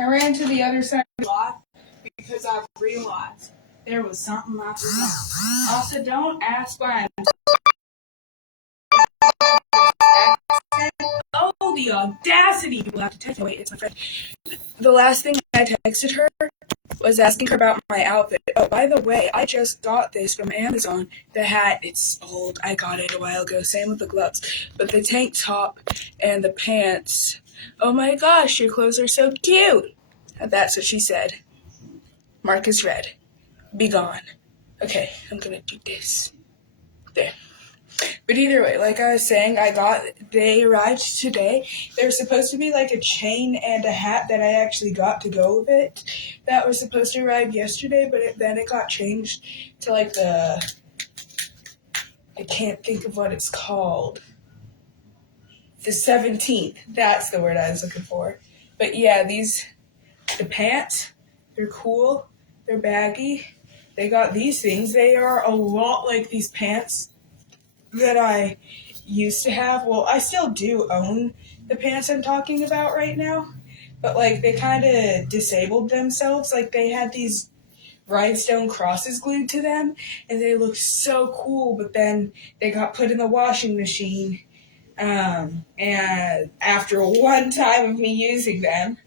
I ran to the other side of the lot because I realized there was something I forgot. Also, don't ask why I'm accent. Oh, the audacity! People have to text me. Wait, it's my friend. The last thing I texted her was asking her about my outfit. Oh, by the way, I just got this from Amazon. The hat, it's old. I got it a while ago. Same with the gloves. But the tank top and the pants. Oh my gosh, your clothes are so cute. That's what she said. Mark is red. Be gone. Okay, I'm gonna do this. There. But either way, like I was saying, they arrived today. There's supposed to be like a chain and a hat that I actually got to go with it. That was supposed to arrive yesterday, but then it got changed to like I can't think of what it's called. The 17th. That's the word I was looking for. But yeah, the pants, they're cool. They're baggy. They got these things. They are a lot like these pants that I used to have. Well, I still do own the pants I'm talking about right now, but like they kind of disabled themselves. Like they had these rhinestone crosses glued to them, and they looked so cool. But then they got put in the washing machine, and after one time of me using them,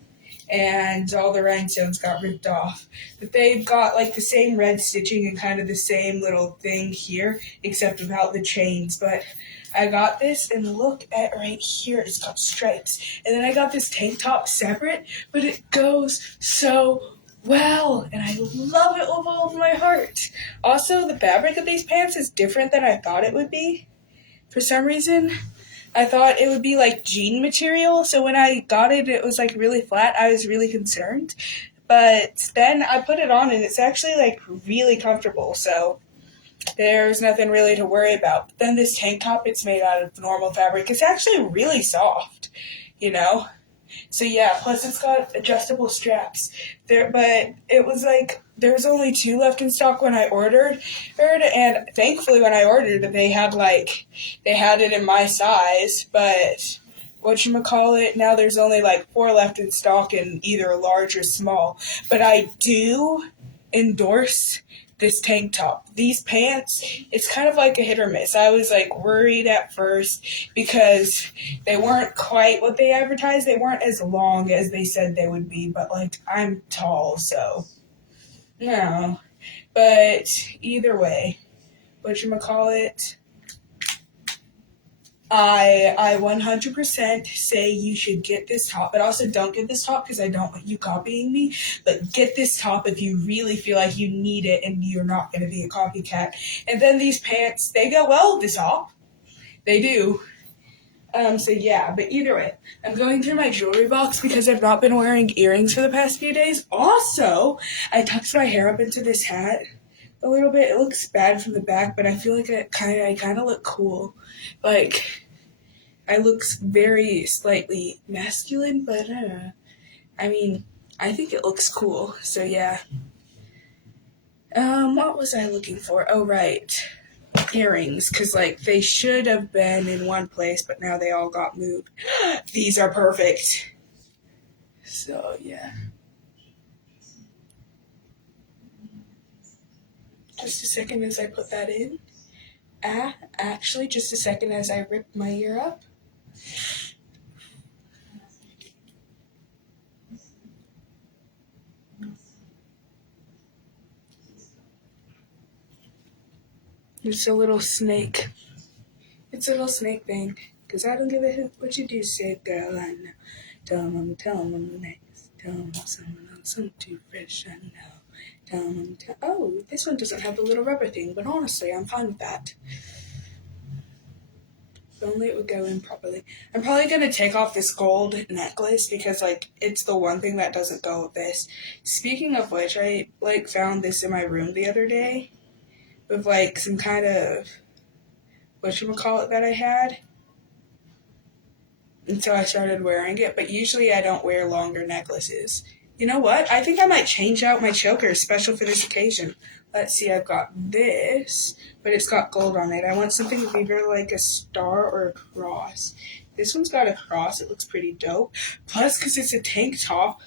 and all the rhinestones got ripped off. But they've got like the same red stitching and kind of the same little thing here, except without the chains. But I got this, and look at right here, it's got stripes. And then I got this tank top separate, but it goes so well, and I love it with all of my heart. Also, the fabric of these pants is different than I thought it would be. For some reason, I thought it would be like jean material, so when I got it, it was like really flat. I was really concerned, but then I put it on and it's actually like really comfortable, so there's nothing really to worry about. But then this tank top, it's made out of normal fabric. It's actually really soft, you know? So yeah, plus it's got adjustable straps. But it was like there was only 2 left in stock when I ordered, and thankfully when I ordered they had it in my size, but whatchamacallit, now there's only like 4 left in stock in either large or small. But I do endorse this tank top. These pants, it's kind of like a hit or miss. I was like worried at first because they weren't quite what they advertised. They weren't as long as they said they would be, but like I'm tall, so no. But either way, whatchamacallit, I 100% say you should get this top, but also don't get this top because I don't want you copying me, but get this top if you really feel like you need it and you're not going to be a copycat. And then these pants, they go well with the top. They do. So yeah, but either way, I'm going through my jewelry box because I've not been wearing earrings for the past few days. Also, I tucked my hair up into this hat a little bit. It looks bad from the back, but I feel like I kind of look cool. Like, I look very slightly masculine, but I mean, I think it looks cool. So yeah. What was I looking for? Oh, right. Earrings, because like they should have been in one place, but now they all got moved. These are perfect. So yeah. Just a second as I put that in. Actually, just a second as I rip my ear up. It's a little snake. It's a little snake thing. Because I don't give a hoot what you do, say, girl, I know. Tell them next. Tell them someone else, I'm too fresh, I know. Oh, this one doesn't have the little rubber thing, but honestly, I'm fine with that. If only it would go in properly. I'm probably going to take off this gold necklace because, like, it's the one thing that doesn't go with this. Speaking of which, I, like, found this in my room the other day with, like, some kind of, whatchamacallit that I had. And so I started wearing it, but usually I don't wear longer necklaces. You know what? I think I might change out my choker special for this occasion. Let's see, I've got this, but it's got gold on it. I want something to be either like a star or a cross. This one's got a cross. It looks pretty dope. Plus, because it's a tank top,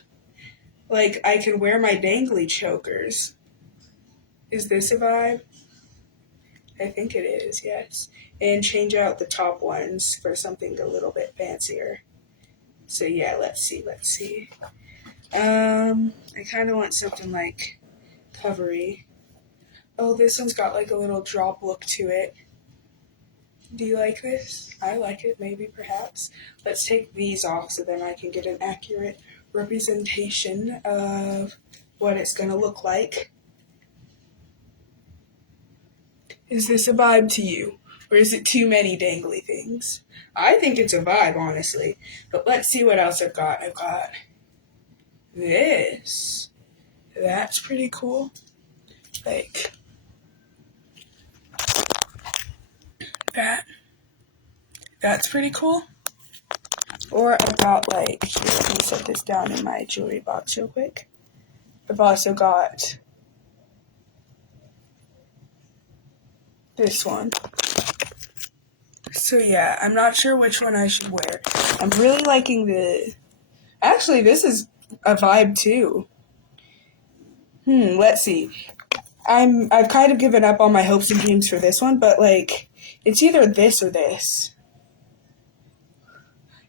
Like, I can wear my dangly chokers. Is this a vibe? I think it is, yes. And change out the top ones for something a little bit fancier. So yeah, let's see. I kind of want something like covery. Oh, this one's got like a little drop look to it. Do you like this? I like it, maybe, perhaps. Let's take these off so then I can get an accurate representation of what it's going to look like. Is this a vibe to you? Or is it too many dangly things? I think it's a vibe, honestly. But let's see what else I've got. I've got this. That's pretty cool. Like that. That's pretty cool. Or I've got like, here, let me set this down in my jewelry box real quick. I've also got this one. So yeah, I'm not sure which one I should wear. I'm really liking actually, this is a vibe too. Let's see. I've kind of given up on my hopes and dreams for this one, but like, it's either this or this.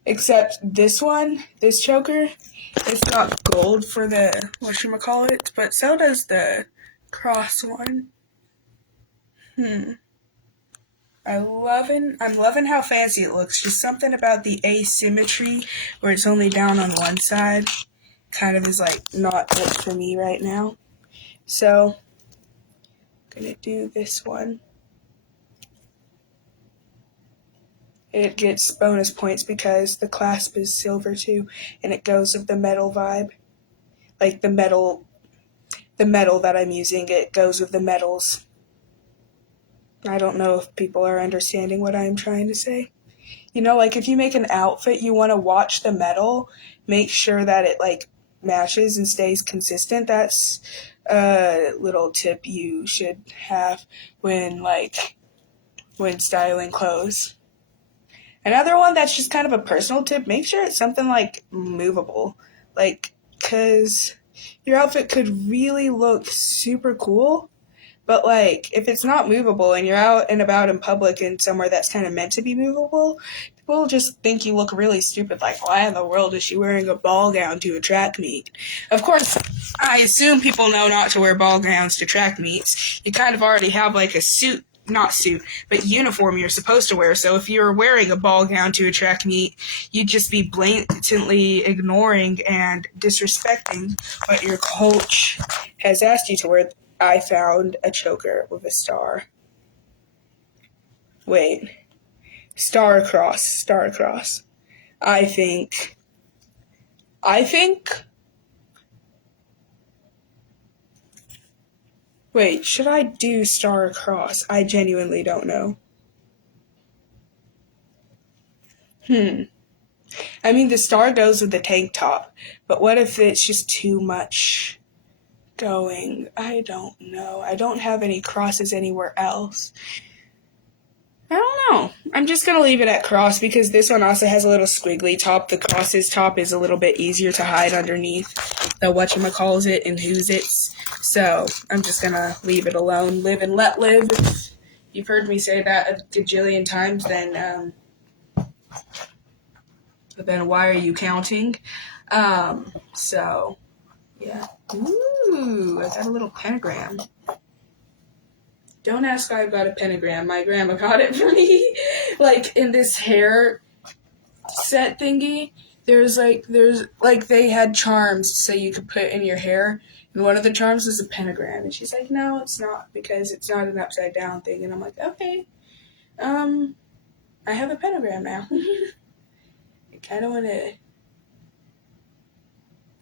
Except this one, this choker, it's got gold for the whatchamacallit, but so does the cross one. I'm loving how fancy it looks. Just something about the asymmetry where it's only down on one side kind of is like not it for me right now. So I'm gonna do this one. It gets bonus points because the clasp is silver too, and it goes with the metal vibe. Like the metal that I'm using, it goes with the metals. I don't know if people are understanding what I'm trying to say. You know, like if you make an outfit, you want to watch the metal, make sure that it like matches and stays consistent. That's a little tip you should have when styling clothes. Another one that's just kind of a personal tip, make sure it's something like movable. Like, cause your outfit could really look super cool, but like if it's not movable and you're out and about in public and somewhere that's kind of meant to be movable, people just think you look really stupid. Like, why in the world is she wearing a ball gown to a track meet? Of course, I assume people know not to wear ball gowns to track meets. You kind of already have like a but uniform you're supposed to wear. So if you're wearing a ball gown to a track meet, you'd just be blatantly ignoring and disrespecting what your coach has asked you to wear. I found a choker with a star. Wait. Star across. I think. Wait, should I do star across? I genuinely don't know. I mean, the star goes with the tank top, but what if it's just too much going? I don't know. I don't have any crosses anywhere else. I don't know. I'm just going to leave it at cross because this one also has a little squiggly top. The cross's top is a little bit easier to hide underneath the whatchamacallit and who's it's. So I'm just going to leave it alone. Live and let live. If you've heard me say that a gajillion times, then why are you counting? So, yeah. Ooh, I got a little pentagram. Don't ask why I've got a pentagram. My grandma got it for me. Like, in this hair set thingy, there's they had charms so you could put in your hair, and one of the charms was a pentagram. And she's like, no, it's not, because it's not an upside down thing. And I'm like, okay. I have a pentagram now. I kind of want to...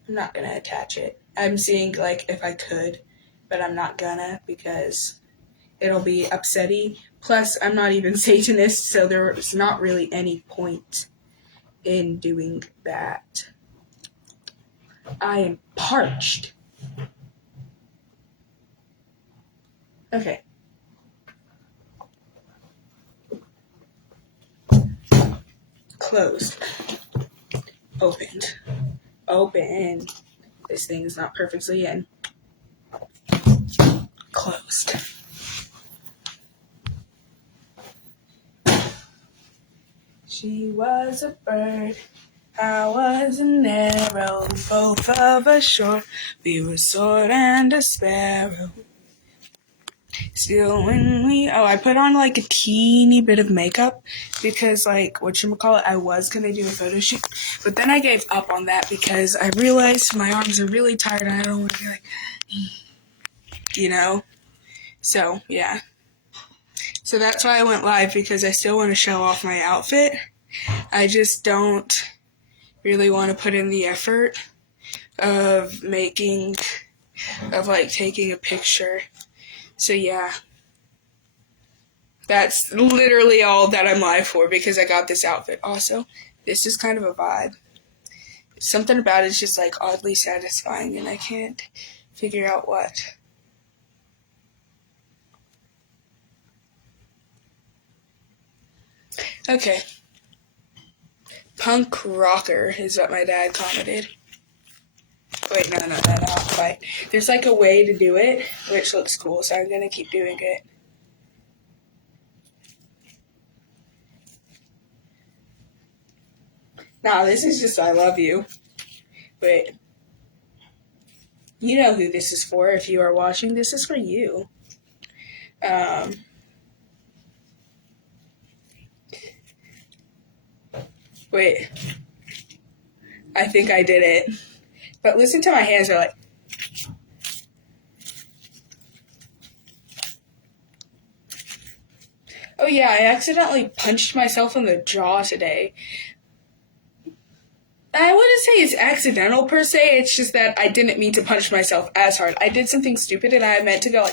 I'm not going to attach it. I'm seeing, like, if I could, but I'm not gonna because it'll be upsetty. Plus, I'm not even Satanist, so there's not really any point in doing that. I am parched. Okay. Closed. Opened. Open. This thing is not perfectly in. Closed. She was a bird, I was an arrow, both of us short, we were sword and a sparrow. Still when I put on like a teeny bit of makeup because like, whatchamacallit, I was going to do a photo shoot, but then I gave up on that because I realized my arms are really tired and I don't want to be like, so yeah. So that's why I went live, because I still want to show off my outfit. I just don't really want to put in the effort of taking a picture. So yeah, that's literally all that I'm live for, because I got this outfit. Also, this is kind of a vibe. Something about it is just like oddly satisfying, and I can't figure out what. Okay. Punk rocker is what my dad commented. Wait, no, not quite. There's like a way to do it, which looks cool, so I'm gonna keep doing it. Nah, this is just I love you. Wait. You know who this is for if you are watching. This is for you. Wait. I think I did it. But listen to my hands, they're like... Oh yeah, I accidentally punched myself in the jaw today. I wouldn't say it's accidental per se, it's just that I didn't mean to punch myself as hard. I did something stupid and I meant to go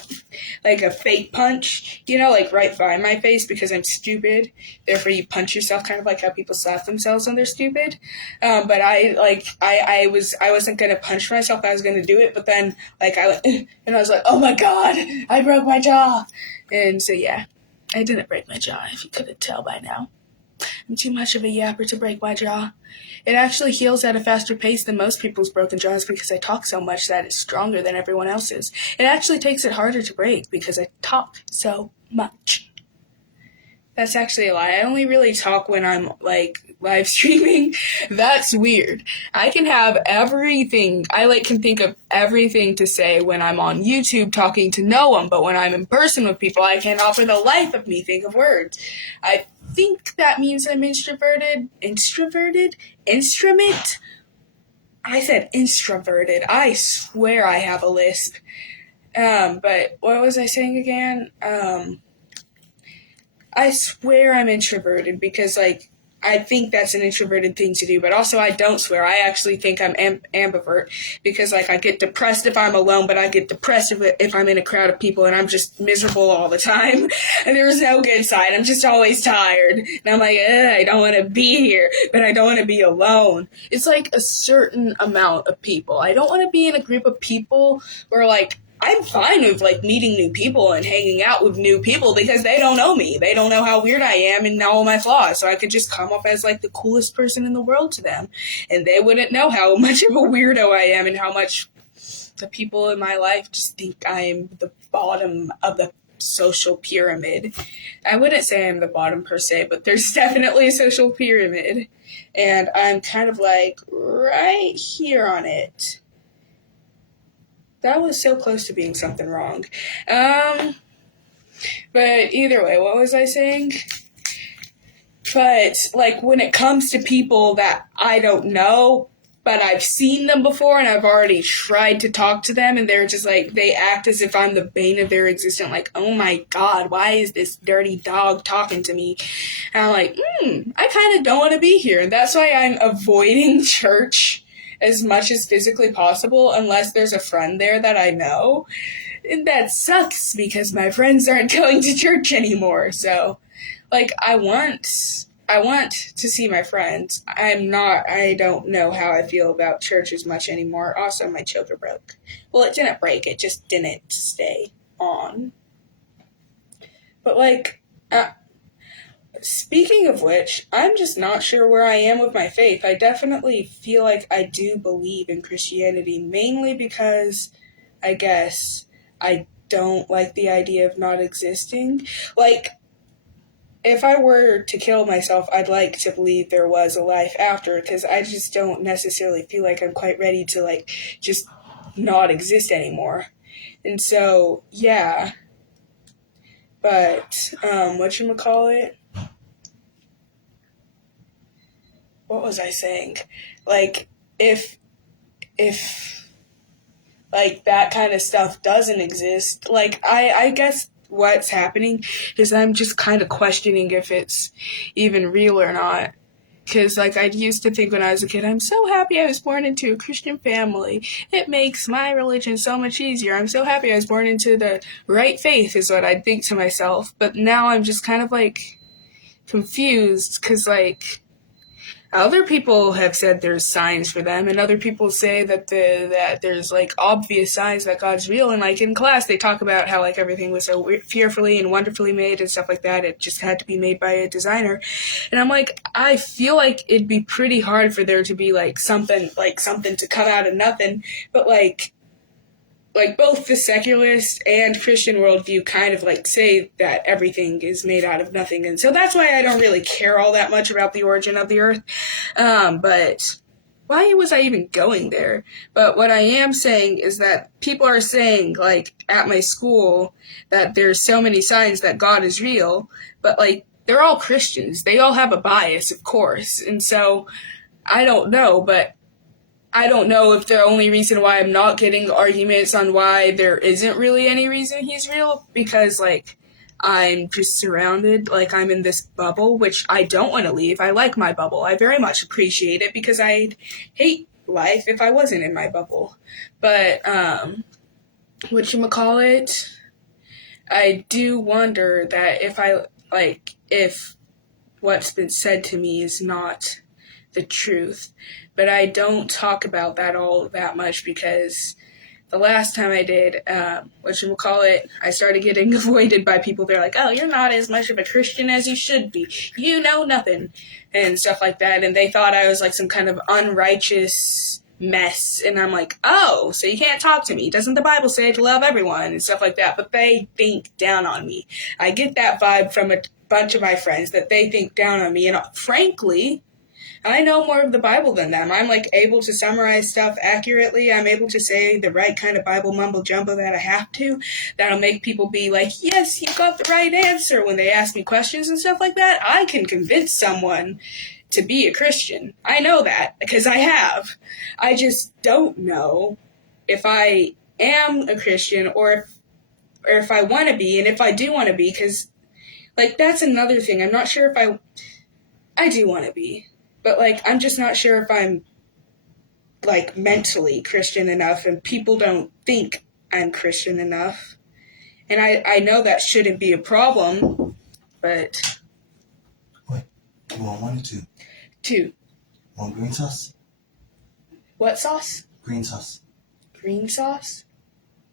like a fake punch, like right by my face because I'm stupid. Therefore you punch yourself, kind of like how people slap themselves when they're stupid. But I wasn't gonna punch myself, I was gonna do it, but then I went, and I was like, oh my god, I broke my jaw. And so yeah, I didn't break my jaw, if you couldn't tell by now. I'm too much of a yapper to break my jaw. It actually heals at a faster pace than most people's broken jaws because I talk so much that it's stronger than everyone else's. It actually takes it harder to break because I talk so much. That's actually a lie. I only really talk when I'm live streaming. That's weird. I can have everything. I can think of everything to say when I'm on YouTube talking to no one, but when I'm in person with people, I cannot for the life of me think of words. I think that means I'm introverted. Instrument? I said introverted. I swear I have a lisp. But what was I saying again? I swear I'm introverted because, I think that's an introverted thing to do, but also I don't swear. I actually think I'm ambivert because, I get depressed if I'm alone, but I get depressed if I'm in a crowd of people and I'm just miserable all the time. And there's no good side. I'm just always tired. And I'm like, I don't want to be here, but I don't want to be alone. It's like a certain amount of people. I don't want to be in a group of people where, I'm fine with, meeting new people and hanging out with new people because they don't know me. They don't know how weird I am and all my flaws. So I could just come off as, the coolest person in the world to them. And they wouldn't know how much of a weirdo I am and how much the people in my life just think I'm the bottom of the social pyramid. I wouldn't say I'm the bottom per se, but there's definitely a social pyramid. And I'm kind of, right here on it. That was so close to being something wrong. But either way, what was I saying? But, when it comes to people that I don't know, but I've seen them before and I've already tried to talk to them and they're just they act as if I'm the bane of their existence. Oh my god, why is this dirty dog talking to me? And I'm I kind of don't want to be here. And that's why I'm avoiding church as much as physically possible unless there's a friend there that I know. And that sucks because my friends aren't going to church anymore. So, I want to see my friends. I don't know how I feel about church as much anymore. Also, my choker broke. Well, it didn't break. It just didn't stay on. But, Speaking of which, I'm just not sure where I am with my faith. I definitely feel like I do believe in Christianity, mainly because I guess I don't like the idea of not existing. Like, if I were to kill myself, I'd like to believe there was a life after, because I just don't necessarily feel like I'm quite ready to, like, just not exist anymore. And so, yeah. But, whatchamacallit? What was I saying? Like, if, like, that kind of stuff doesn't exist, like, I guess what's happening is I'm just kind of questioning if it's even real or not. Because, like, I used to think when I was a kid, I'm so happy I was born into a Christian family. It makes my religion so much easier. I'm so happy I was born into the right faith, is what I'd think to myself. But now I'm just kind of, like, confused, because, like, other people have said there's signs for them, and other people say that there's, like, obvious signs that God's real. And, like, in class, they talk about how, like, everything was so fearfully and wonderfully made and stuff like that. It just had to be made by a designer. And I'm like, I feel like it'd be pretty hard for there to be, like, something to come out of nothing. But, like both the secularist and Christian worldview kind of, like, say that everything is made out of nothing. And so that's why I don't really care all that much about the origin of the earth. But why was I even going there? But what I am saying is that people are saying, like, at my school, that there's so many signs that God is real, but, like, they're all Christians. They all have a bias, of course. And so I don't know, but I don't know if the only reason why I'm not getting arguments on why there isn't really any reason he's real, because, like, I'm just surrounded, like, I'm in this bubble, which I don't want to leave. I like my bubble. I very much appreciate it, because I'd hate life if I wasn't in my bubble. But, whatchamacallit, I do wonder that if what's been said to me is not the truth. But I don't talk about that all that much, because the last time I did, I started getting avoided by people. They're like, oh, you're not as much of a Christian as you should be. You know nothing. And stuff like that. And they thought I was like some kind of unrighteous mess. And I'm like, oh, so you can't talk to me. Doesn't the Bible say to love everyone and stuff like that? But they think down on me. I get that vibe from a bunch of my friends, that they think down on me. And frankly, I know more of the Bible than them. I'm, like, able to summarize stuff accurately. I'm able to say the right kind of Bible mumbo jumbo that I have to. That'll make people be like, yes, you got the right answer when they ask me questions and stuff like that. I can convince someone to be a Christian. I know that, because I have. I just don't know if I am a Christian, or if I want to be, and if I do want to be, because, like, that's another thing. I'm not sure if I do want to be. But, like, I'm just not sure if I'm, like, mentally Christian enough, and people don't think I'm Christian enough. And I know that shouldn't be a problem, but... Wait, you want 1 or 2? 2. Want green sauce? What sauce? Green sauce. Green sauce?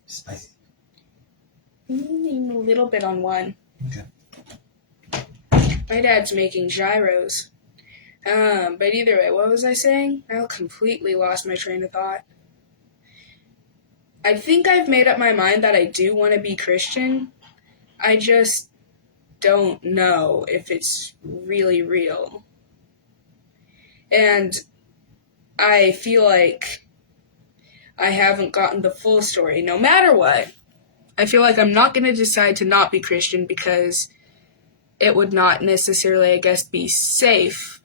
Spicy. A little bit on 1. Okay. My dad's making gyros. But either way, what was I saying? I completely lost my train of thought. I think I've made up my mind that I do want to be Christian. I just don't know if it's really real. And I feel like I haven't gotten the full story. No matter what, I feel like I'm not going to decide to not be Christian, because it would not necessarily, I guess, be safe.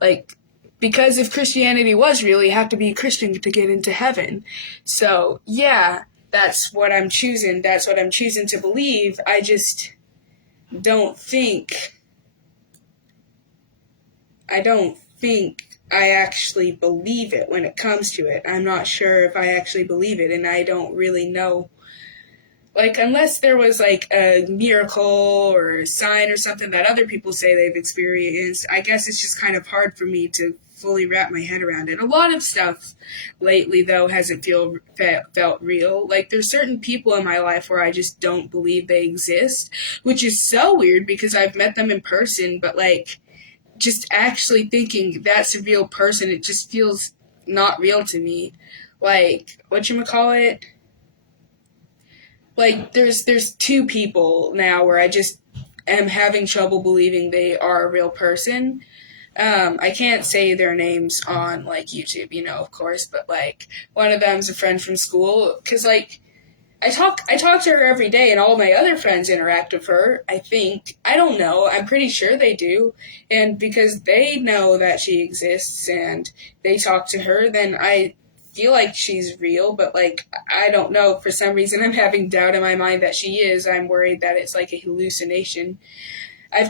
Like, because if Christianity was real, you have to be a Christian to get into heaven. So, yeah, that's what I'm choosing. That's what I'm choosing to believe. I just don't think I actually believe it when it comes to it. I'm not sure if I actually believe it, and I don't really know. Like, unless there was, like, a miracle or a sign or something that other people say they've experienced, I guess it's just kind of hard for me to fully wrap my head around it. A lot of stuff lately, though, hasn't felt real. Like, there's certain people in my life where I just don't believe they exist, which is so weird because I've met them in person, but, like, just actually thinking that's a real person, it just feels not real to me. Like, whatchamacallit? Like, there's two people now where I just am having trouble believing they are a real person. I can't say their names on, like, YouTube, of course, but, like, one of them's a friend from school, because, like, I talk to her every day, and all my other friends interact with her, I think. I don't know. I'm pretty sure they do. And because they know that she exists and they talk to her, then I feel like she's real, but, like, I don't know. For some reason, I'm having doubt in my mind that she is. I'm worried that it's, like, a hallucination. I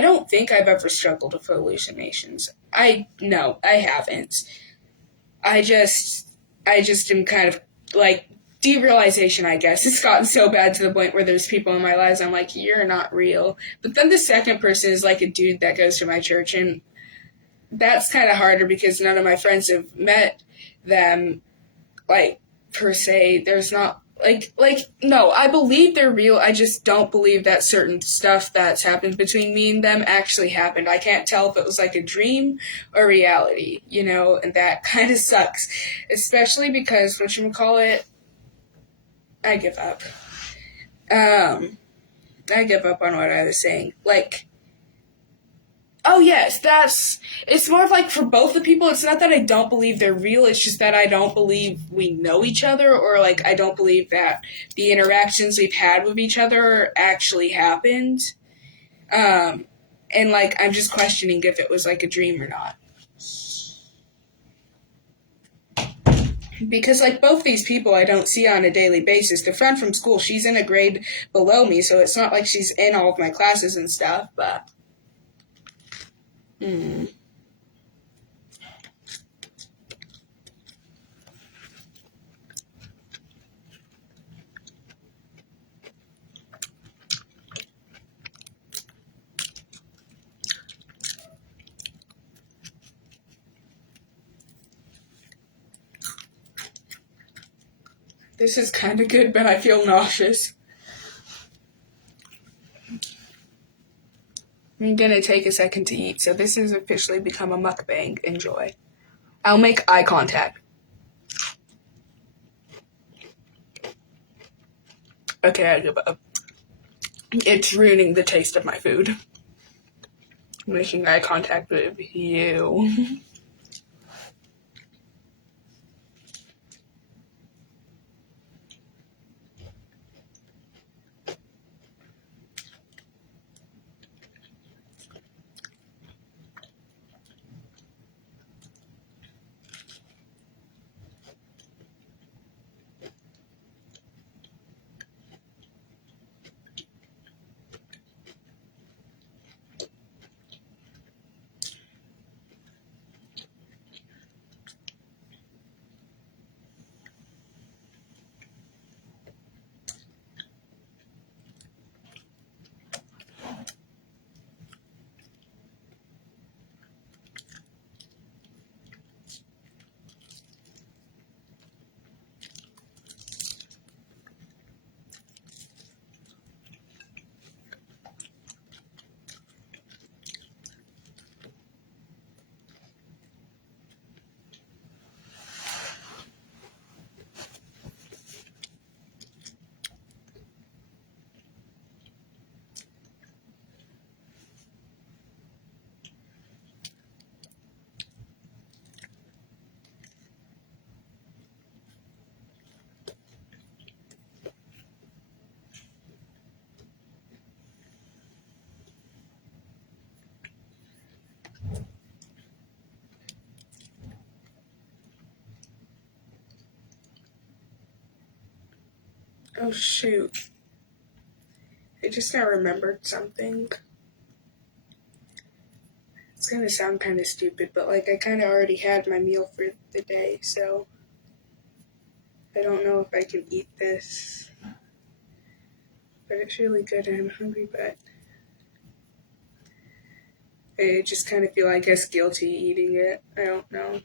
don't think I've ever struggled with hallucinations. No, I haven't. I just am kind of, like, derealization, I guess. It's gotten so bad to the point where there's people in my lives I'm like, you're not real. But then the second person is, like, a dude that goes to my church, and that's kind of harder because none of my friends have met them, like, per se. There's not, no, I believe they're real. I just don't believe that certain stuff that's happened between me and them actually happened. I can't tell if it was like a dream or reality, and that kind of sucks. Especially because, whatchamacallit, I give up. I give up on what I was saying. Like, oh yes, it's more of like for both the people, it's not that I don't believe they're real, it's just that I don't believe we know each other, or like I don't believe that the interactions we've had with each other actually happened. And like I'm just questioning if it was like a dream or not. Because like both these people I don't see on a daily basis. The friend from school, she's in a grade below me, so it's not like she's in all of my classes and stuff, but this is kind of good, but I feel nauseous. I'm gonna take a second to eat, so this has officially become a mukbang. Enjoy. I'll make eye contact. Okay, I give up. It's ruining the taste of my food. Making eye contact with you. Oh shoot. I just now remembered something. It's gonna sound kind of stupid, but like I kind of already had my meal for the day, so I don't know if I can eat this. But it's really good and I'm hungry, but I just kind of feel, I guess, guilty eating it. I don't know.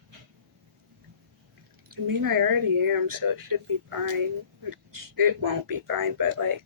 I mean, I already am, so it should be fine. It won't be fine, but like,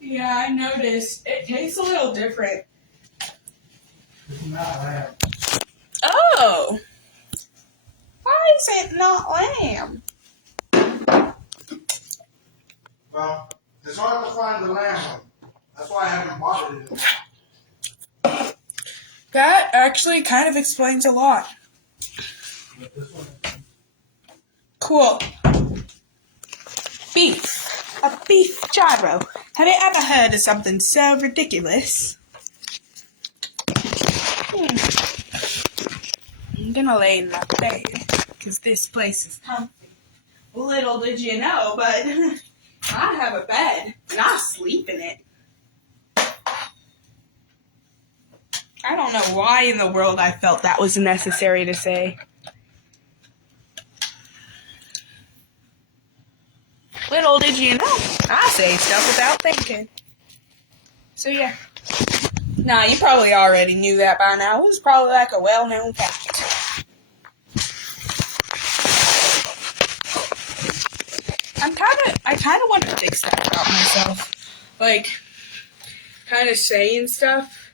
yeah, I noticed. It tastes a little different. Oh, why is it not lamb? Well, it's hard to find the lamb. That's why I haven't bought it. That actually kind of explains a lot. But this one, Cool. Beef. A beef gyro. Have you ever heard of something so ridiculous? I'm gonna lay in my bed, because this place is comfy. Little did you know, but I have a bed, and I sleep in it. I don't know why in the world I felt that was necessary to say. Little did you know, I say stuff without thinking. So yeah. Nah, you probably already knew that by now. It was probably like a well-known fact. I kind of want to fix that about myself. Like, kind of saying stuff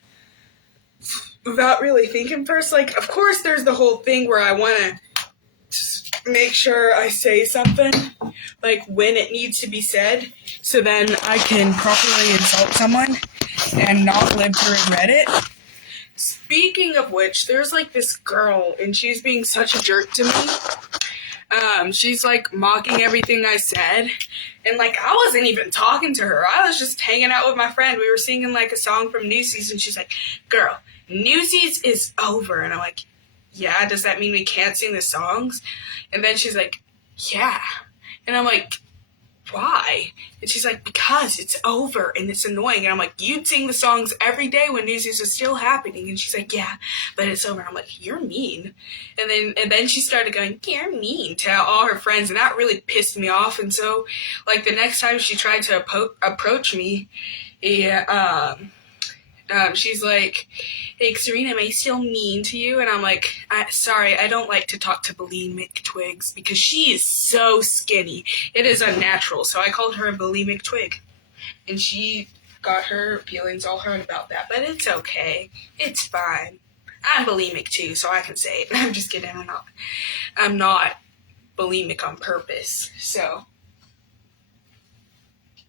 without really thinking first. Like, of course there's the whole thing where I want to make sure I say something, like, when it needs to be said, so then I can properly insult someone and not live to regret it. Speaking of which, there's, like, this girl, and she's being such a jerk to me. She's, like, mocking everything I said, and, like, I wasn't even talking to her. I was just hanging out with my friend. We were singing, like, a song from Newsies, and she's like, girl, Newsies is over. And I'm like, yeah, does that mean we can't sing the songs? And then she's like, yeah. And I'm like, why? And she's like, because it's over and it's annoying. And I'm like, you'd sing the songs every day when Newsies is still happening. And she's like, yeah, but it's over. And I'm like, you're mean. And then she started going, you're mean, to all her friends. And that really pissed me off. And so, like, the next time she tried to approach me, she's like, hey, Serena, am I still mean to you? And I'm like, sorry, I don't like to talk to bulimic twigs because she is so skinny. It is unnatural. So I called her a bulimic twig. And she got her feelings all hurt about that. But it's okay. It's fine. I'm bulimic too, so I can say it. I'm just kidding. I'm not bulimic on purpose. So,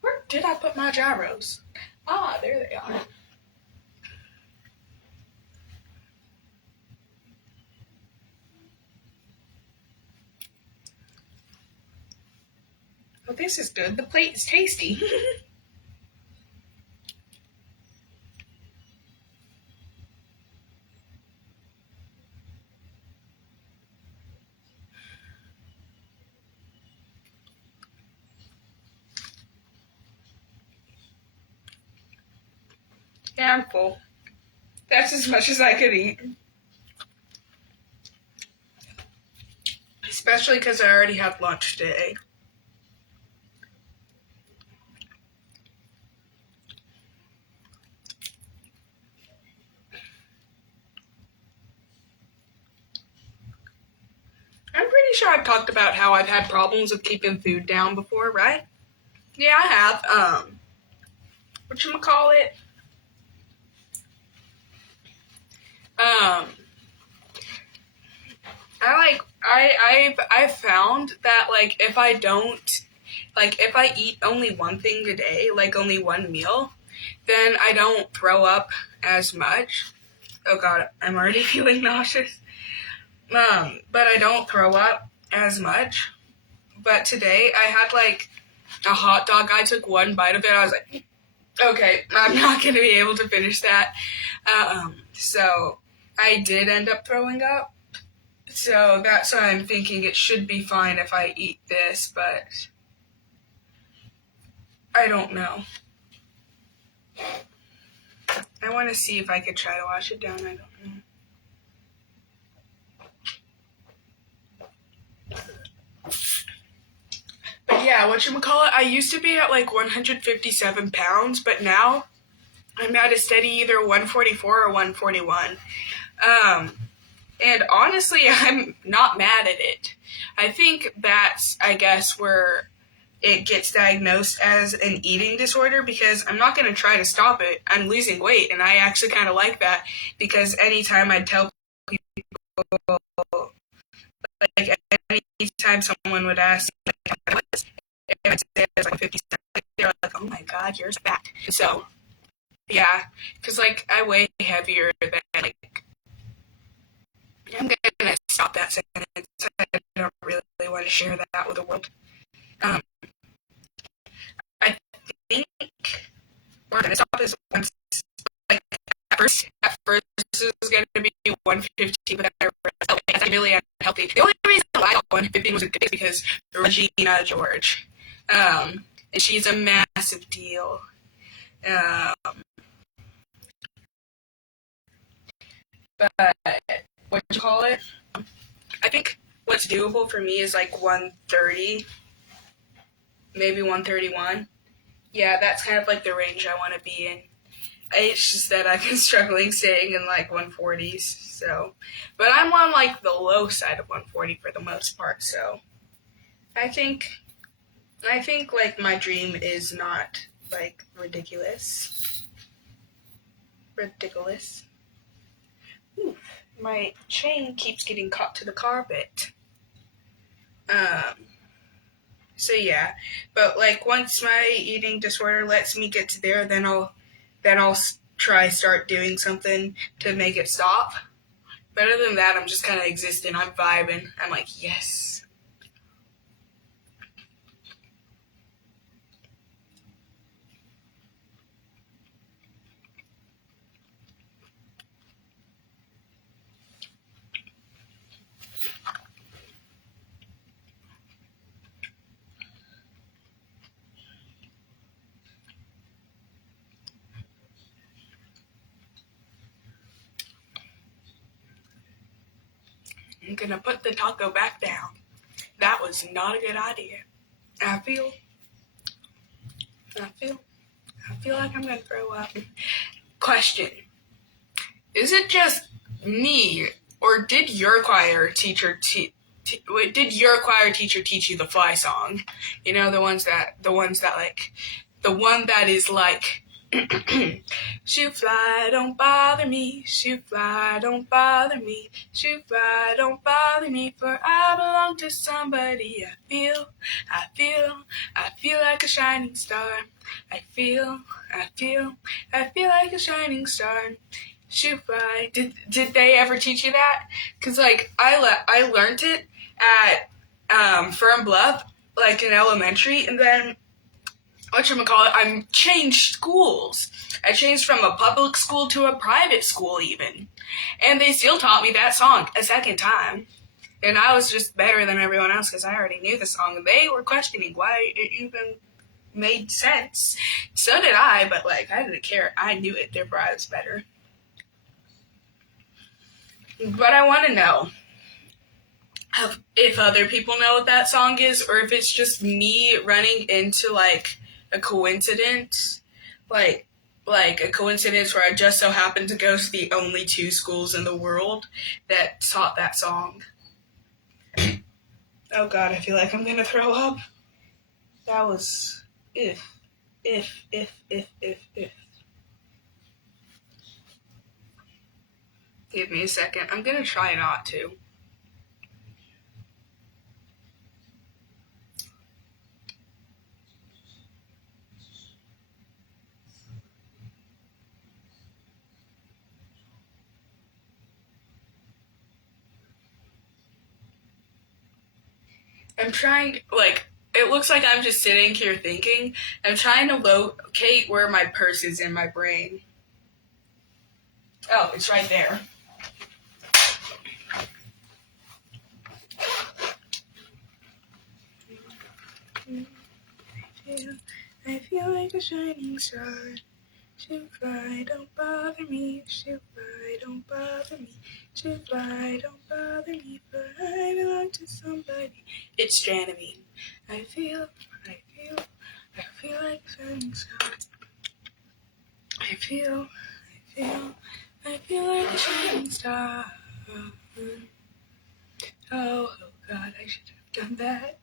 where did I put my gyros? Ah, there they are. Well, this is good. The plate is tasty. Yeah, I'm full. That's as much as I could eat. Especially because I already had lunch today. I'm pretty sure I've talked about how I've had problems with keeping food down before, right? Yeah, I have. Whatchamacallit? I've found that like if I eat only one thing a day, like only one meal, then I don't throw up as much. Oh god, I'm already feeling nauseous. But I don't throw up as much. But today I had like a hot dog. I took one bite of it. I was like, okay, I'm not going to be able to finish that. So I did end up throwing up. So that's why I'm thinking it should be fine if I eat this, but I don't know. I want to see if I could try to wash it down. I don't know. But yeah, whatchamacallit, I used to be at like 157 pounds, but now I'm at a steady either 144 or 141. And honestly, I'm not mad at it. I think that's, I guess, where it gets diagnosed as an eating disorder, because I'm not going to try to stop it. I'm losing weight, and I actually kind of like that, because anytime I tell people, like anytime someone would ask me, like, if I say it's like 57, they're like, oh my god, you're fat. So, yeah, because like I weigh heavier than like, I'm gonna stop that sentence. I don't really want to share that with the world. I think we're gonna stop this once. Like at first this was gonna be 115, but then I realized that's really unhealthy. The only reason why I thought 115 was good is because Regina George, and she's a massive deal. But what you call it? I think what's doable for me is like 130, maybe 131. Yeah, that's kind of like the range I want to be in. It's just that I've been struggling staying in like 140s, so. But I'm on like the low side of 140 for the most part, so. I think like my dream is not like ridiculous. Ridiculous. Ooh, my chain keeps getting caught to the carpet. So yeah, but like once my eating disorder lets me get to there, then I'll start doing something to make it stop. But other than that, I'm just kind of existing. I'm vibing. I'm like, yes. I'm gonna put the taco back down. That was not a good idea. I feel like I'm gonna throw up. Question: is it just me, or did your choir teacher teach you the Fly song? You know, the ones that like, the one that is like, shoot fly, don't bother me, shoot fly, don't bother me, shoot fly, don't bother me, for I belong to somebody. I feel like a shining star. I feel like a shining star. Shoot fly. Did they ever teach you that? Cause like I learned it at Fern Bluff, like in elementary, and then I changed schools. I changed from a public school to a private school even, and they still taught me that song a second time. And I was just better than everyone else because I already knew the song. They were questioning why it even made sense. So did I, but like I didn't care. I knew it, therefore I was better. But I want to know if other people know what that song is, or if it's just me running into like a coincidence, like a coincidence where I just so happened to go to the only 2 schools in the world that taught that song. Oh god, I feel like I'm gonna throw up. That was if. Give me a second. I'm gonna try not to. I'm trying, like, it looks like I'm just sitting here thinking. I'm trying to locate where my purse is in my brain. Oh, it's right there. I feel like a shining star. To fly, don't bother me. To fly, don't bother me. To fly, don't bother me. For I belong to somebody. It's Janamine. I feel like a shining star. I feel like a shining star. Oh God, I should have done that.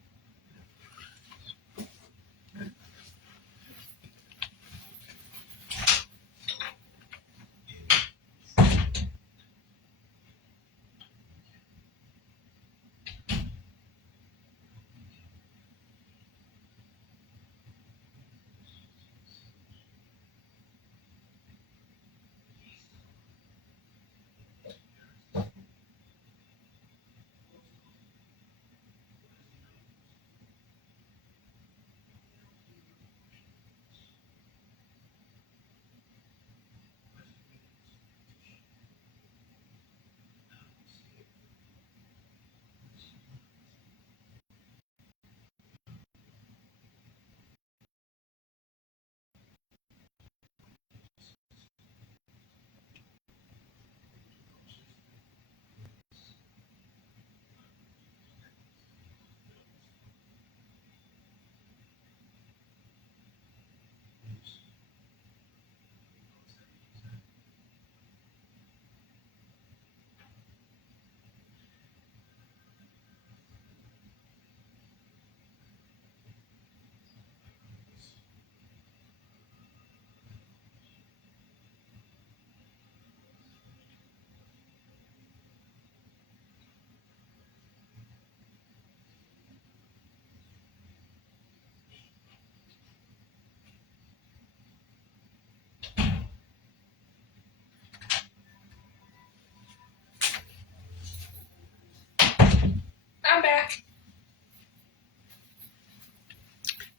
I'm back.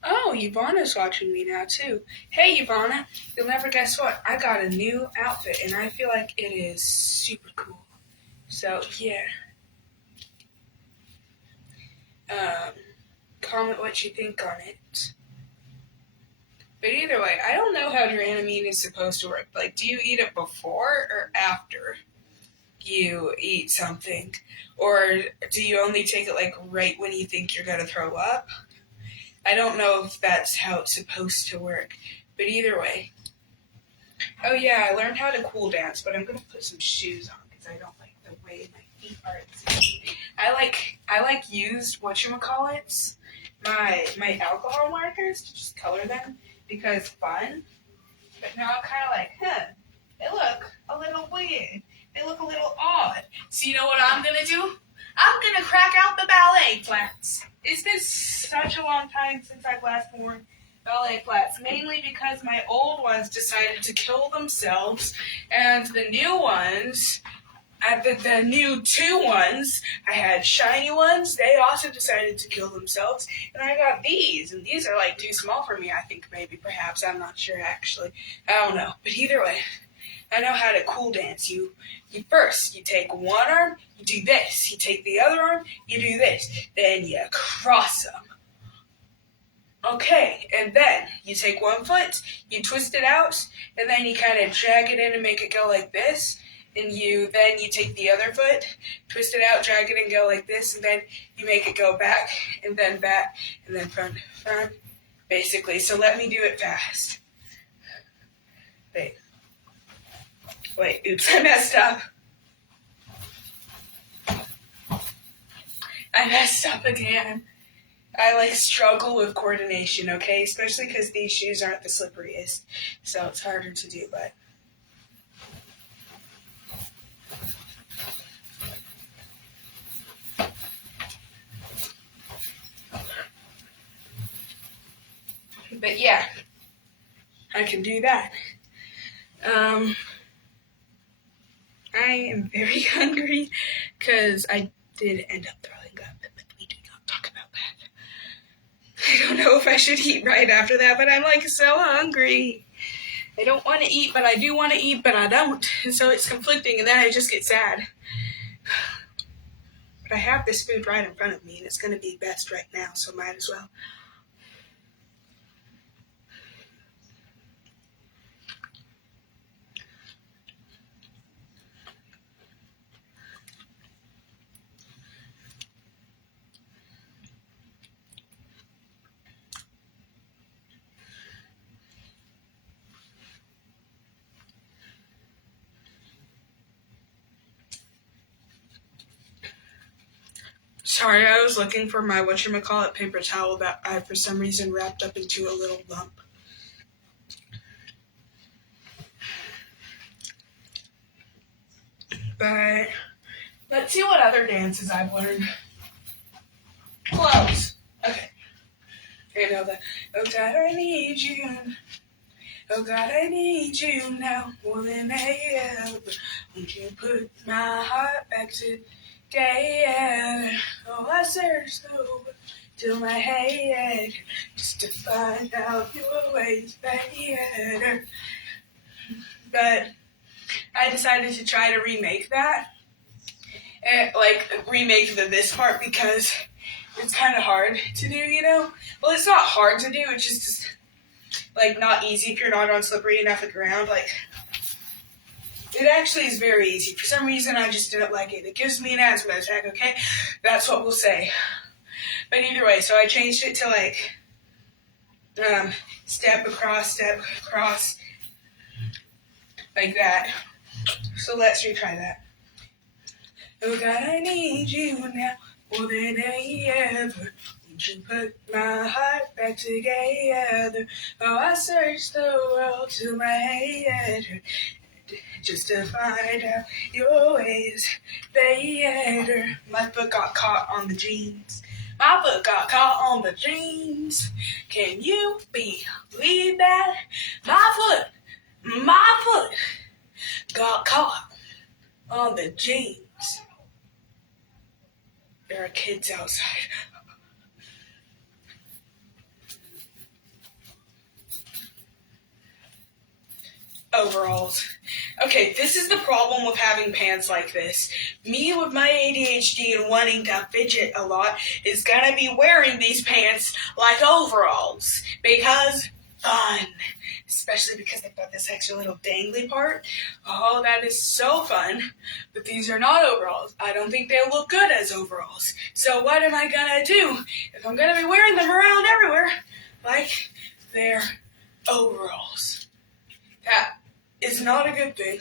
Oh, Ivana's watching me now too. Hey, Ivana, you'll never guess what? I got a new outfit, and I feel like it is super cool. So yeah, um, comment what you think on it. But either way, I don't know how Dramamine is supposed to work. Like, do you eat it before or after you eat something, or do you only take it like right when you think you're gonna throw up? I don't know if that's how it's supposed to work. But either way. Oh yeah, I learned how to cool dance, but I'm gonna put some shoes on because I don't like the way my feet are. I like used whatchamacallits, my alcohol markers to just color them because it's fun. But now I'm kind of like, they look a little weird. They look a little odd. So you know what I'm gonna do? I'm gonna crack out the ballet flats. It's been such a long time since I've last worn ballet flats, mainly because my old ones decided to kill themselves, and the new ones, the new two ones, I had shiny ones, they also decided to kill themselves, and I got these, and these are like too small for me, I think, maybe, perhaps, I'm not sure actually, I don't know, but either way, I know how to cool dance. You first, you take one arm, you do this, you take the other arm, you do this, then you cross them. Okay, and then you take one foot, you twist it out, and then you kind of drag it in and make it go like this. And then you take the other foot, twist it out, drag it and go like this, and then you make it go back, and then front, basically. So let me do it fast. Wait, oops, I messed up. I messed up again. I struggle with coordination, okay? Especially because these shoes aren't the slipperiest, so it's harder to do, but But yeah, I can do that. I am very hungry because I did end up throwing up, but we do not talk about that. I don't know if I should eat right after that, but I'm like so hungry. I don't want to eat, but I do want to eat, but I don't. And so it's conflicting, and then I just get sad. But I have this food right in front of me, and it's going to be best right now, so might as well. Sorry, I was looking for my whatchamacallit paper towel that I, for some reason, wrapped up into a little lump. But let's see what other dances I've learned. Close. Okay. You know that. Oh God, I need you. Oh God, I need you now more than ever. Won't you put my heart back together? Oh, I searched over till my head just to find out your ways better. But I decided to try to remake that. And, remake this part because it's kind of hard to do, you know? Well, it's not hard to do, it's just not easy if you're not on slippery enough ground. It actually is very easy. For some reason, I just didn't like it. It gives me an asthma attack, okay? That's what we'll say. But either way, so I changed it to, step across, like that. So let's retry that. Oh God, I need you now more than ever. Won't you put my heart back together? Oh, I searched the world till my head hurt just to find out your ways better. My foot got caught on the jeans. My foot got caught on the jeans. Can you believe that? My foot got caught on the jeans. There are kids outside. Overalls. Okay, this is the problem with having pants like this. Me with my ADHD and wanting to fidget a lot is gonna be wearing these pants like overalls because fun. Especially because they've got this extra little dangly part. Oh, that is so fun. But these are not overalls. I don't think they look good as overalls. So what am I gonna do if I'm gonna be wearing them around everywhere like they're overalls? That is not a good thing.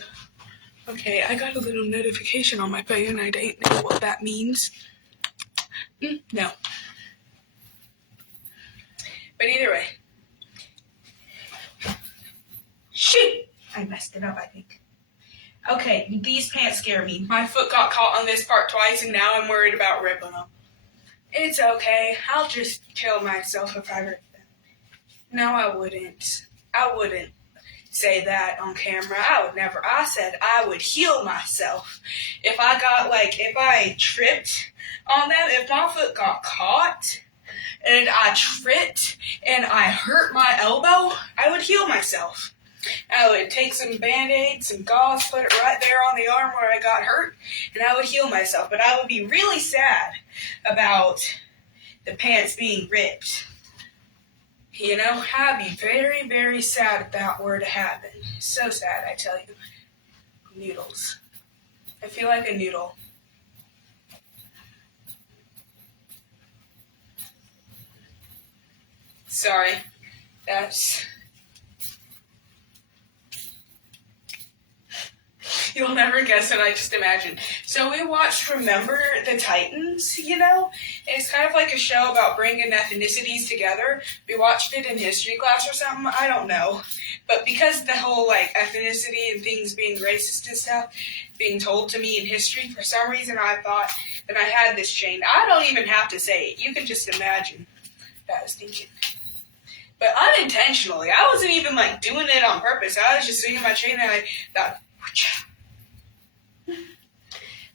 Okay, I got a little notification on my phone and I don't know what that means. No. But either way. Shoot! I messed it up, I think. Okay, these pants scare me. My foot got caught on this part twice and now I'm worried about ripping them. It's okay. I'll just kill myself if I rip them. No, I wouldn't. I wouldn't say that on camera. I would never. I said I would heal myself. If I tripped on them, if my foot got caught and I tripped and I hurt my elbow, I would heal myself. I would take some Band-Aids, some gauze, put it right there on the arm where I got hurt, and I would heal myself. But I would be really sad about the pants being ripped. You know, I'd be very, very sad if that were to happen. So sad, I tell you. Noodles. I feel like a noodle. Sorry. That's... You'll never guess what I just imagined. So we watched Remember the Titans, you know? It's kind of like a show about bringing ethnicities together. We watched it in history class or something. I don't know. But because the whole, ethnicity and things being racist and stuff being told to me in history, for some reason I thought that I had this chain. I don't even have to say it. You can just imagine what I was thinking. but unintentionally. I wasn't even like doing it on purpose. I was just swinging my chain and I thought, whoosh.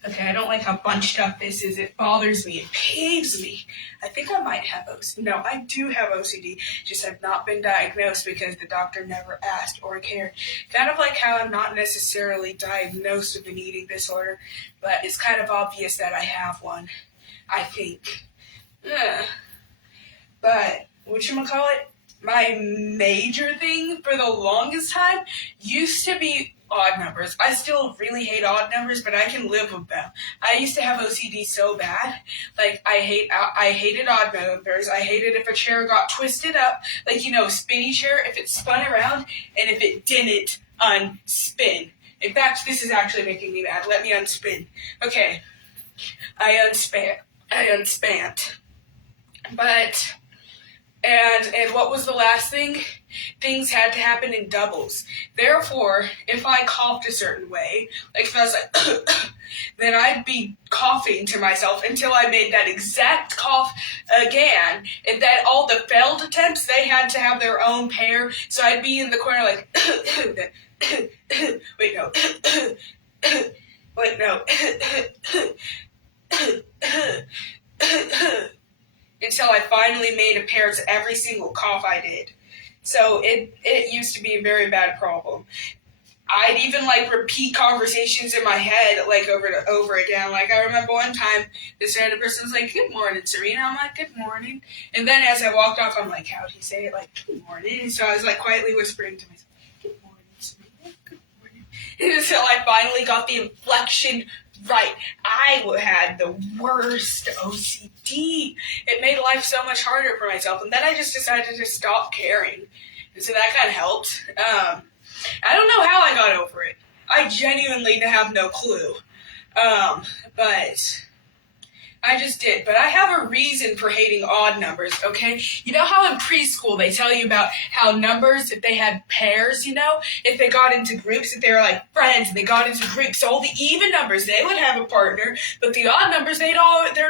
Okay, I don't like how bunched up this is. It bothers me. It pains me. I think I might have OCD. No, I do have OCD. Just have not been diagnosed because the doctor never asked or cared. Kind of like how I'm not necessarily diagnosed with an eating disorder, but it's kind of obvious that I have one. I think. But, whatchamacallit, my major thing for the longest time used to be odd numbers. I still really hate odd numbers, but I can live with them. I used to have OCD so bad. Like, I hated odd numbers. I hated if a chair got twisted up. Like, spinny chair, if it spun around, and if it didn't unspin. In fact, this is actually making me mad. Let me unspin. Okay. I unspant. But... And what was the last thing? Things had to happen in doubles. Therefore, if I coughed a certain way, like if I was like, then I'd be coughing to myself until I made that exact cough again. And then all the failed attempts, they had to have their own pair. So I'd be in the corner like, wait, no. Wait, no. Until I finally made a pair to every single cough I did. So it used to be a very bad problem. I'd even repeat conversations in my head over and over again. Like I remember one time this random person was like, "Good morning, Serena." I'm like, "Good morning." And then as I walked off, I'm like, "How'd he say it?" Like, "Good morning." And so I was quietly whispering to myself, "Good morning, Serena. Good morning." Until I finally got the inflection right. I had the worst OCD. It made life so much harder for myself. And then I just decided to stop caring. And so that kind of helped. I don't know how I got over it. I genuinely have no clue. But I just did. But I have a reason for hating odd numbers, okay? You know how in preschool they tell you about how numbers, if they had pairs, if they got into groups, if they were friends and they got into groups, so all the even numbers, they would have a partner, but the odd numbers, there'd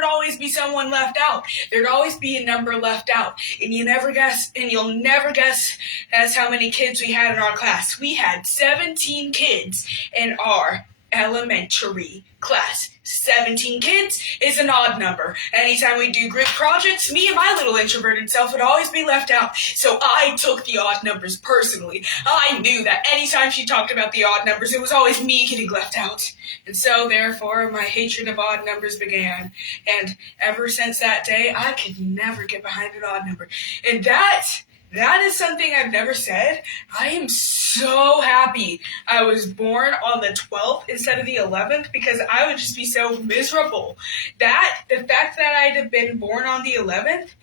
always be someone left out. There'd always be a number left out. And you'll never guess that's how many kids we had in our class. We had 17 kids in our elementary class. 17 kids is an odd number. Anytime we do group projects, me and my little introverted self would always be left out. So I took the odd numbers personally. I knew that anytime she talked about the odd numbers, it was always me getting left out. And so, therefore, my hatred of odd numbers began. And ever since that day, I could never get behind an odd number. And that is something I've never said. I am so happy I was born on the 12th instead of the 11th because I would just be so miserable. The fact that I'd have been born on the 11th,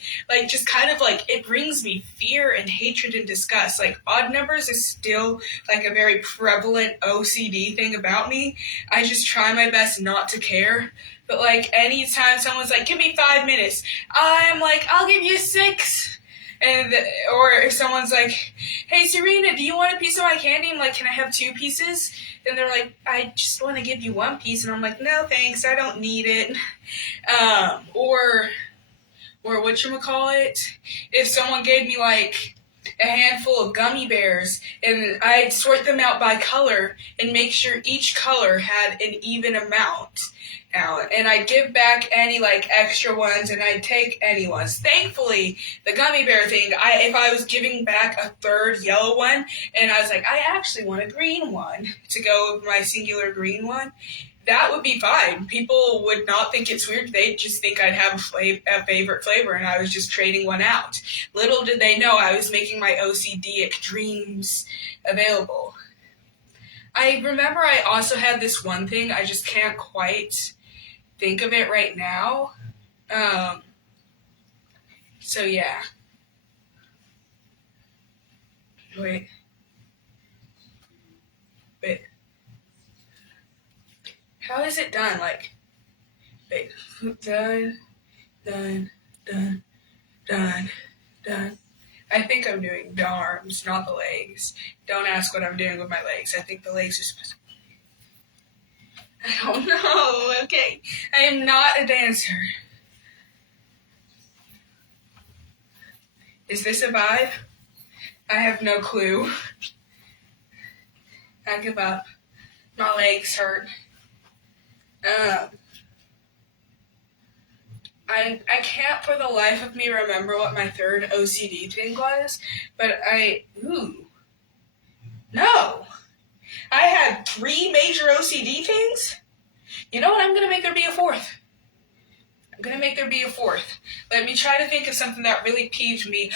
just kind of it brings me fear and hatred and disgust. Odd numbers is still a very prevalent OCD thing about me. I just try my best not to care. But anytime someone's like, "Give me 5 minutes," I'm like, "I'll give you 6. Or if someone's like, "Hey, Serena, do you want a piece of my candy?" I'm like, "Can I have 2 pieces?" And they're like, "I just want to give you 1 piece." And I'm like, "No, thanks. I don't need it." Or whatchamacallit, if someone gave me a handful of gummy bears and I'd sort them out by color and make sure each color had an even amount. And I'd give back any extra ones and I'd take any ones. Thankfully, the gummy bear thing, if I was giving back a third yellow one and I was like, "I actually want a green one to go with my singular green one," that would be fine. People would not think it's weird. They'd just think I'd have a favorite flavor and I was just trading one out. Little did they know I was making my OCD-ic dreams available. I remember I also had this one thing. I just can't quite think of it right now. So yeah. Wait. How is it done? Wait. Done. I think I'm doing the arms, not the legs. Don't ask what I'm doing with my legs. I think the legs are supposed to... I don't know. Okay. I am not a dancer. Is this a vibe? I have no clue. I give up. My legs hurt. I can't for the life of me remember what my third OCD thing was, but no. I had 3 major OCD things. You know what? I'm going to make there be a fourth. Let me try to think of something that really peeved me.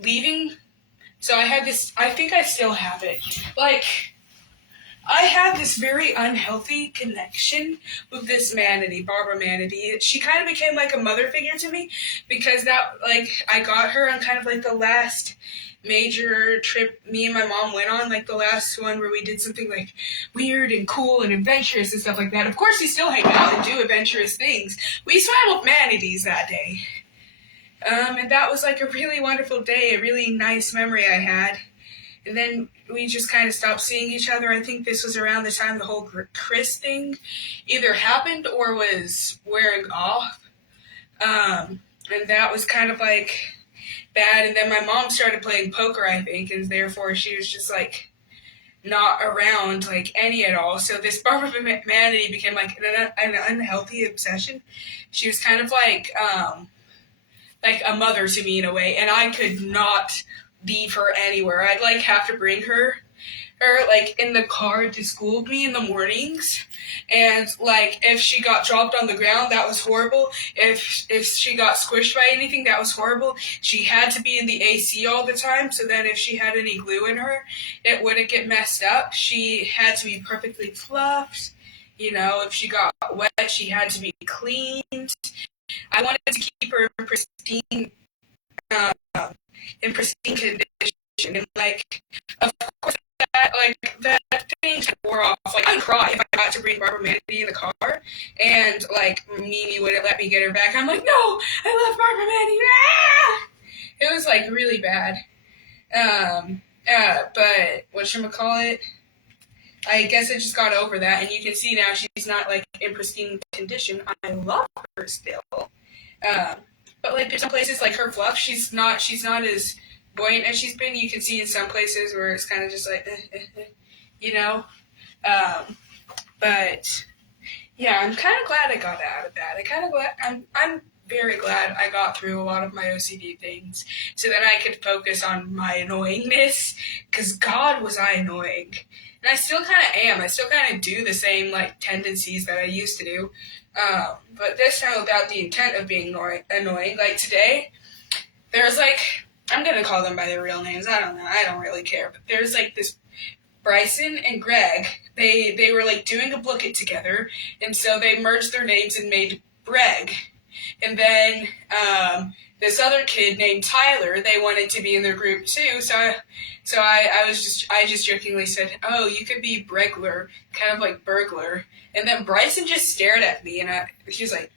Leaving. So I had this, I think I still have it. Like, I had this very unhealthy connection with this Manatee, Barbara Manatee. She kind of became like a mother figure to me because I got her on kind of like the last major trip me and my mom went on, like the last one where we did something like weird and cool and adventurous and stuff like that. Of course, we still hang out and do adventurous things. We swam with manatees that day. And that was like a really wonderful day, a really nice memory I had. And then we just kind of stopped seeing each other. I think this was around the time the whole Chris thing either happened or was wearing off. And that was kind of like bad. And then my mom started playing poker, I think, and therefore she was just like not around like any at all. So this Barbara Manatee became like an unhealthy obsession. She was kind of like a mother to me in a way, and I could not leave her anywhere. I'd like have to bring her like in the car to school with me in the mornings, and like if she got dropped on the ground, that was horrible. If she got squished by anything, that was horrible. She had to be in the AC all the time, so then if she had any glue in her, it wouldn't get messed up. She had to be perfectly fluffed. You know, if she got wet, she had to be cleaned. I wanted to keep her in pristine condition, and like, of course, that thing wore off. Like, I'd cry if I got to bring Barbara Manatee in the car, and like Mimi wouldn't let me get her back. I'm like, no, I love Barbara Manatee. Ah! It was like really bad. But whatchamacallit, I guess I just got over that, and you can see now she's not like in pristine condition. I love her still. But like there's some places like her fluff, she's not as buoyant as she's been. You can see in some places where it's kind of just like, you know. But yeah, I'm kind of glad I got out of that. I'm very glad I got through a lot of my OCD things so that I could focus on my annoyingness, because God was I annoying. And I still kind of am. I still kind of do the same like tendencies that I used to do. But this time without the intent of being annoying. Like today, there's like, I'm going to call them by their real names. I don't know. I don't really care. But there's like this Bryson and Greg. They were like doing a book it together. And so they merged their names and made Breg. And then this other kid named Tyler, they wanted to be in their group too. So I just jokingly said, oh, you could be Bregler, kind of like burglar. And then Bryson just stared at me, and he was like,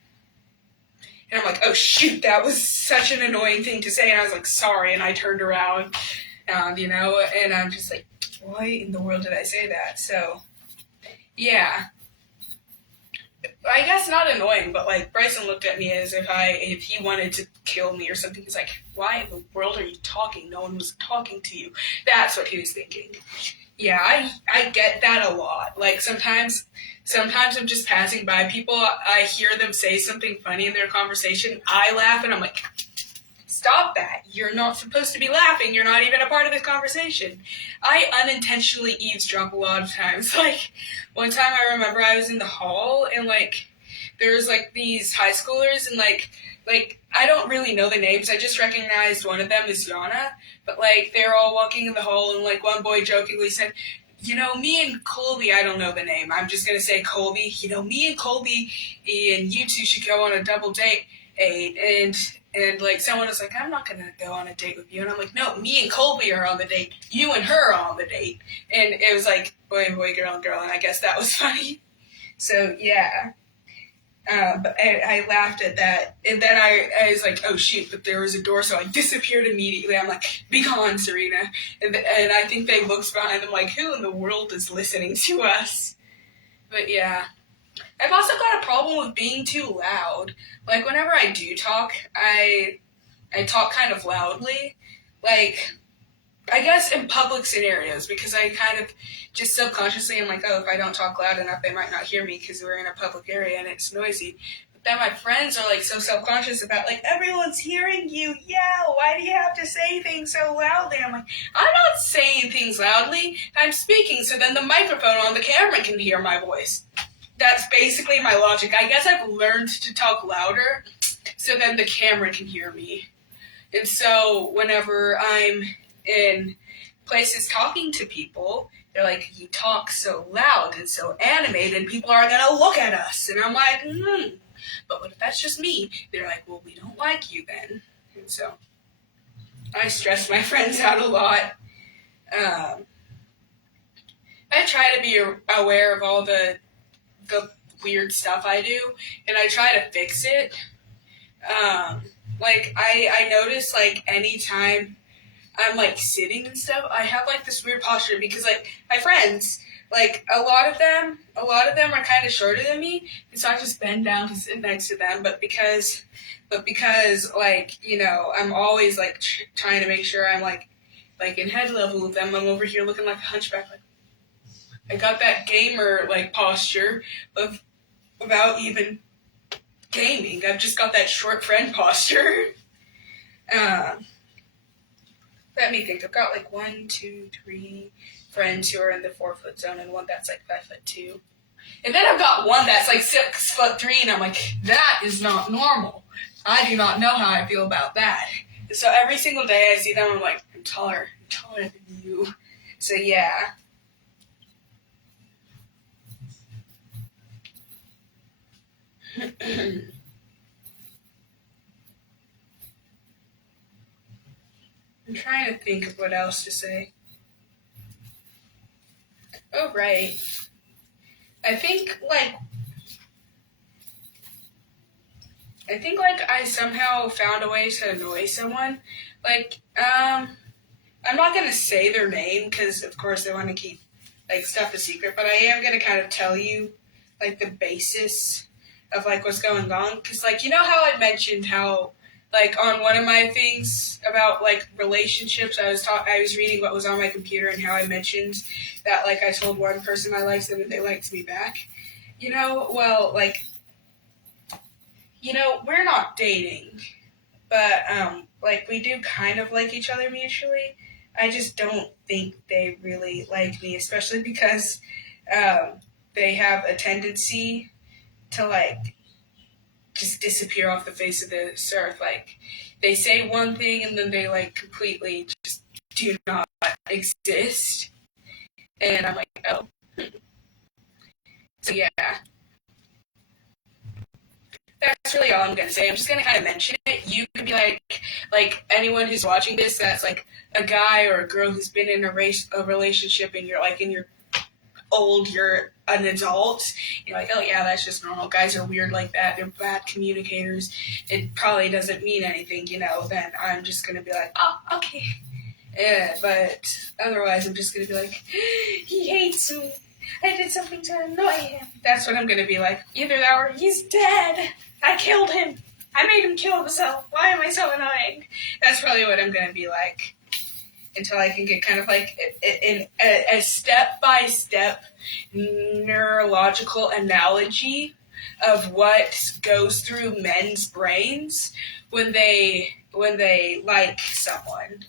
and I'm like, oh shoot, that was such an annoying thing to say. And I was like, sorry. And I turned around, you know, and I'm just like, why in the world did I say that? So, yeah. I guess not annoying, but like Bryson looked at me as if he wanted to kill me or something. He's like, why in the world are you talking? No one was talking to you. That's what he was thinking. Yeah, I get that a lot. Like sometimes I'm just passing by people, I hear them say something funny in their conversation, I laugh, and I'm like, stop that. You're not supposed to be laughing. You're not even a part of this conversation. I unintentionally eavesdrop a lot of times. Like, one time I remember I was in the hall, and, like, there was, like, these high schoolers, and, like, I don't really know the names. I just recognized one of them as Yana. But, like, they were all walking in the hall, and, like, one boy jokingly said, you know, me and Colby, I don't know the name. I'm just going to say Colby. You know, me and Colby and you two should go on a double date. And like, someone was like, I'm not going to go on a date with you. And I'm like, no, me and Colby are on the date. You and her are on the date. And it was like, boy and boy, girl and girl. And I guess that was funny. So, yeah. But I laughed at that. And then I was like, oh, shoot, but there was a door. So I disappeared immediately. I'm like, be gone, Serena. And I think they looked behind them like, who in the world is listening to us? But, yeah. I've also got a problem with being too loud. Like, whenever I do talk, I talk kind of loudly. Like, I guess in public scenarios, because I kind of just subconsciously am like, oh, if I don't talk loud enough, they might not hear me because we're in a public area and it's noisy. But then my friends are like so self-conscious about like, everyone's hearing you, yell, why do you have to say things so loudly? I'm like, I'm not saying things loudly, I'm speaking so then the microphone on the camera can hear my voice. That's basically my logic. I guess I've learned to talk louder so then the camera can hear me. And so whenever I'm in places talking to people, they're like, you talk so loud and so animated, people are going to look at us. And I'm like, but what if that's just me? They're like, well, we don't like you then. And so I stress my friends out a lot. I try to be aware of all the weird stuff I do, and I try to fix it. Like, I notice, like, anytime I'm, like, sitting and stuff, I have, like, this weird posture because, like, my friends, like, a lot of them are kind of shorter than me, and so I just bend down to sit next to them, but because, like, you know, I'm always, like, trying to make sure I'm, like, in head level with them, I'm over here looking like a hunchback, like, I got that gamer, like, posture without even gaming. I've just got that short friend posture. Let me think. I've got, like, 1, 2, 3 friends who are in the 4-foot zone and one that's, like, 5'2". And then I've got one that's, like, 6'3", and I'm like, that is not normal. I do not know how I feel about that. So every single day I see them, I'm like, I'm taller than you. So, yeah. I'm trying to think of what else to say. Oh, right. I think I somehow found a way to annoy someone. Like, I'm not going to say their name because, of course, they want to keep, like, stuff a secret, but I am going to kind of tell you, like, the basis of, like, what's going on. Because, like, you know how I mentioned how, like, on one of my things about, like, relationships, I was reading what was on my computer and how I mentioned that, like, I told one person I liked them and they liked me back. You know, well, like, you know, we're not dating, but, like, we do kind of like each other mutually. I just don't think they really like me, especially because, they have a tendency to, like, just disappear off the face of this earth. Like, they say one thing and then they, like, completely just do not exist. And I'm like, oh. So, yeah. That's really all I'm going to say. I'm just going to kind of mention it. You could be like anyone who's watching this that's, like, a guy or a girl who's been in a relationship and you're, like, in your you're an adult, you're like, oh yeah, that's just normal. Guys are weird like that. They're bad communicators. It probably doesn't mean anything, you know. Then I'm just going to be like, oh, okay. Yeah, but otherwise I'm just going to be like, he hates me. I did something to annoy him. That's what I'm going to be like. Either that or he's dead. I killed him. I made him kill himself. Why am I so annoying? That's probably what I'm going to be like. Until I can get kind of like a step-by-step neurological analogy of what goes through men's brains when they like someone.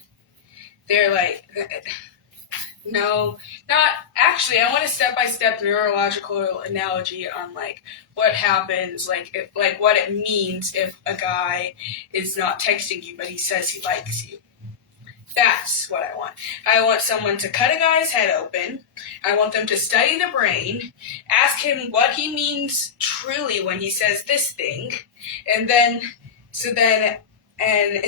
They're like, no, not actually. I want a step-by-step neurological analogy on like what happens, like what it means if a guy is not texting you but he says he likes you. That's what I want. I want someone to cut a guy's head open. I want them to study the brain, ask him what he means truly when he says this thing, and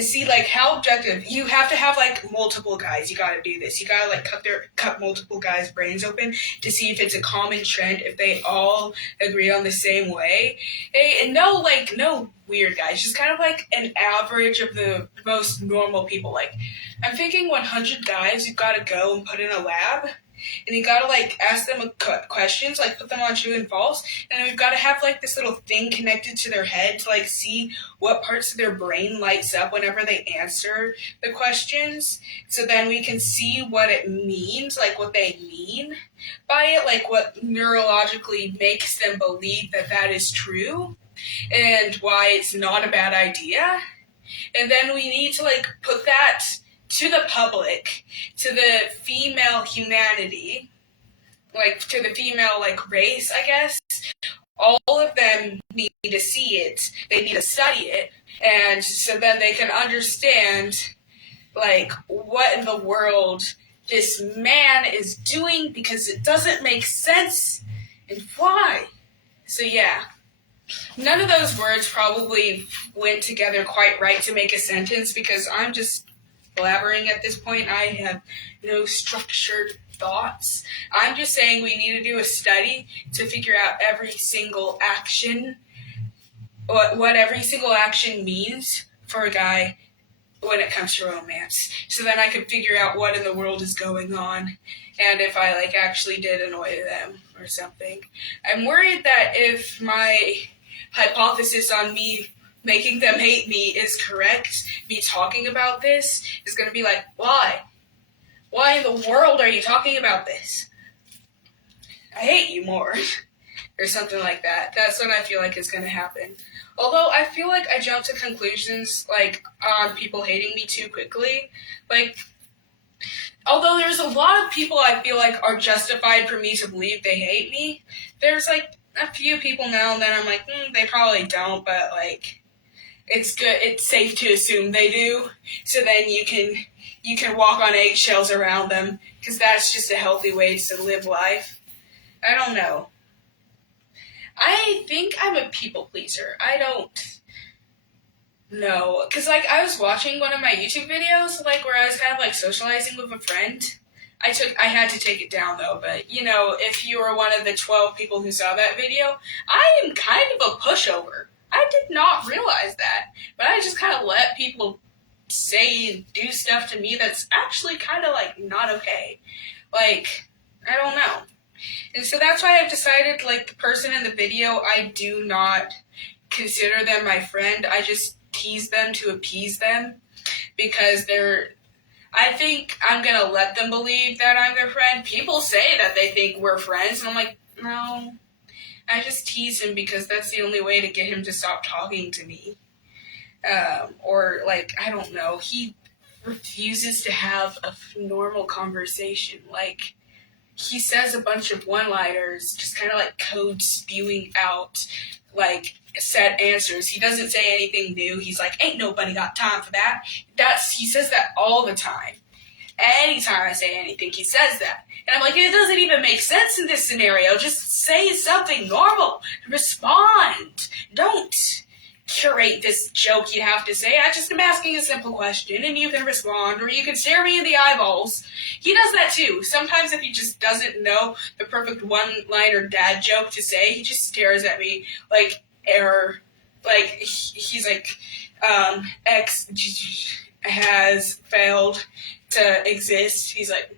see like how objective. You have to have like multiple guys. You got to do this. You got to like cut multiple guys' brains open to see if it's a common trend, if they all agree on the same way. And no weird guys, just kind of like an average of the most normal people. Like, I'm thinking 100 guys you've got to go and put in a lab and you gotta like ask them questions, like put them on true and false, and then we've got to have like this little thing connected to their head to like see what parts of their brain lights up whenever they answer the questions, so then we can see what it means, like what they mean by it, like what neurologically makes them believe that that is true and why it's not a bad idea. And then we need to like put that to the public, to the female humanity, like to the female like race, I guess. All of them need to see it. They need to study it, and so then they can understand like what in the world this man is doing, because it doesn't make sense and why. So yeah. None of those words probably went together quite right to make a sentence, because I'm just blabbering at this point. I have no structured thoughts. I'm just saying we need to do a study to figure out every single action, what every single action means for a guy when it comes to romance. So then I could figure out what in the world is going on, and if I like actually did annoy them or something. I'm worried that if my hypothesis on me making them hate me is correct, me talking about this is going to be like, why? Why in the world are you talking about this? I hate you more. Or something like that. That's what I feel like is going to happen. Although I feel like I jump to conclusions like on people hating me too quickly. Like, although there's a lot of people I feel like are justified for me to believe they hate me, there's like a few people now and then I'm like, they probably don't, but like, it's good. It's safe to assume they do. So then you can walk on eggshells around them, because that's just a healthy way to live life. I don't know. I think I'm a people pleaser. I don't know. Because, like, I was watching one of my YouTube videos, like, where I was kind of, like, socializing with a friend. I had to take it down, though, but, you know, if you were one of the 12 people who saw that video, I am kind of a pushover. I did not realize that, but I just kind of let people say and do stuff to me that's actually kind of, like, not okay. Like, I don't know. And so that's why I've decided, like, the person in the video, I do not consider them my friend. I just tease them to appease them, because I think I'm going to let them believe that I'm their friend. People say that they think we're friends, and I'm like, no. I just tease him because that's the only way to get him to stop talking to me. Or, like, I don't know. He refuses to have a normal conversation. Like, he says a bunch of one-liners, just kind of like code spewing out, like, set answers. He doesn't say anything new. He's like, ain't nobody got time for that. He says that all the time. Anytime I say anything, he says that. And I'm like, it doesn't even make sense in this scenario. Just say something normal. Respond. Don't curate this joke you have to say. I just am asking a simple question, and you can respond, or you can stare me in the eyeballs. He does that too. Sometimes if he just doesn't know the perfect one-liner dad joke to say, he just stares at me like error. Like, he's like, X has failed to exist. He's like,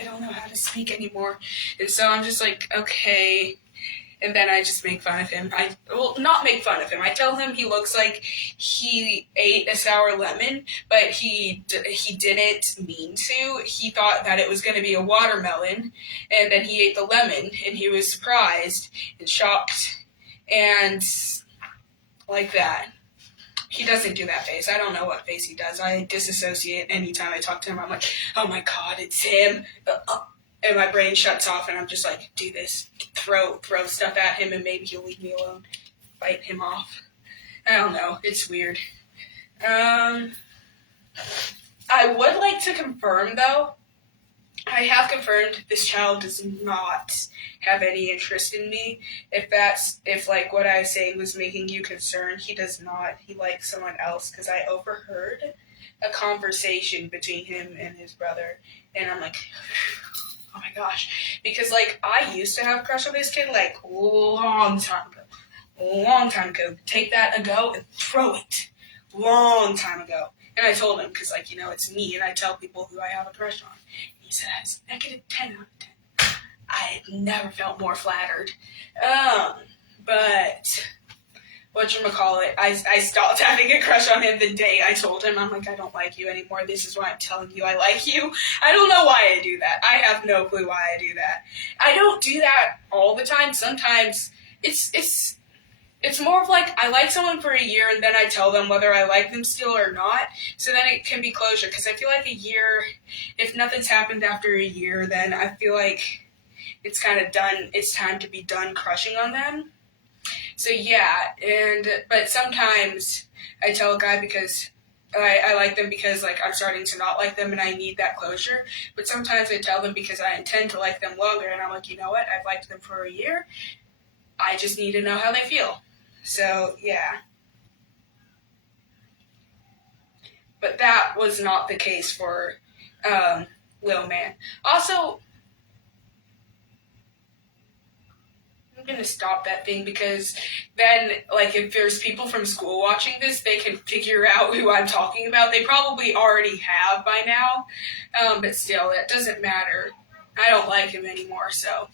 I don't know how to speak anymore. And so I'm just like, okay. And then I just make fun of him. Not make fun of him. I tell him he looks like he ate a sour lemon, but he didn't mean to. He thought that it was going to be a watermelon, and then he ate the lemon, and he was surprised and shocked, and like that. He doesn't do that face. I don't know what face he does. I disassociate anytime I talk to him. I'm like, oh my God, it's him. And my brain shuts off, and I'm just like, do this. Throw stuff at him, and maybe he'll leave me alone. Bite him off. I don't know. It's weird. I would like to confirm, though. I have confirmed this child does not have any interest in me. If like what I say was making you concerned, he does not. He likes someone else, because I overheard a conversation between him and his brother, and I'm like, oh my gosh. Because, like, I used to have a crush on this kid, like, long time ago. Take that ago and throw it. Long time ago. And I told him, because, like, it's me, and I tell people who I have a crush on. He says, -10 out of 10. I had never felt more flattered. But whatchamacallit, I stopped having a crush on him the day I told him. I'm like, I don't like you anymore. This is why I'm telling you I like you. I don't know why I do that. I have no clue why I do that. I don't do that all the time. Sometimes it's more of like I like someone for a year and then I tell them whether I like them still or not. So then it can be closure. Because I feel like a year, if nothing's happened after a year, then I feel like it's kind of done. It's time to be done crushing on them. So yeah, but sometimes I tell a guy because I like them because like I'm starting to not like them and I need that closure. But sometimes I tell them because I intend to like them longer and I'm like, you know what? I've liked them for a year. I just need to know how they feel. So yeah. But that was not the case for Lil Man. Also, I'm going to stop that thing because then, like, if there's people from school watching this, they can figure out who I'm talking about. They probably already have by now, but still, that doesn't matter. I don't like him anymore, so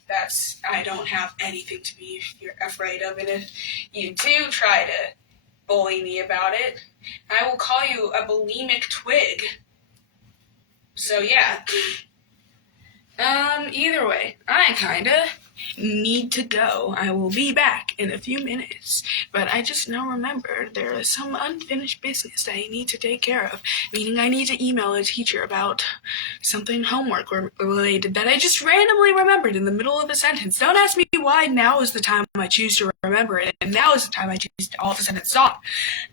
I don't have anything to be afraid of. And if you do try to bully me about it, I will call you a bulimic twig. So, yeah. Either way, I kinda need to go. I will be back in a few minutes, but I just now remembered there is some unfinished business that I need to take care of, meaning I need to email a teacher about something homework related that I just randomly remembered in the middle of a sentence. Don't ask me why now is the time I choose to remember it, and now is the time I choose to all of a sudden stop.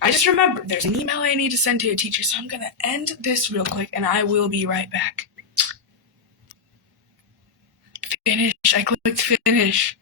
I just remembered there's an email I need to send to a teacher, so I'm gonna end this real quick, and I will be right back. Finish. I clicked finish.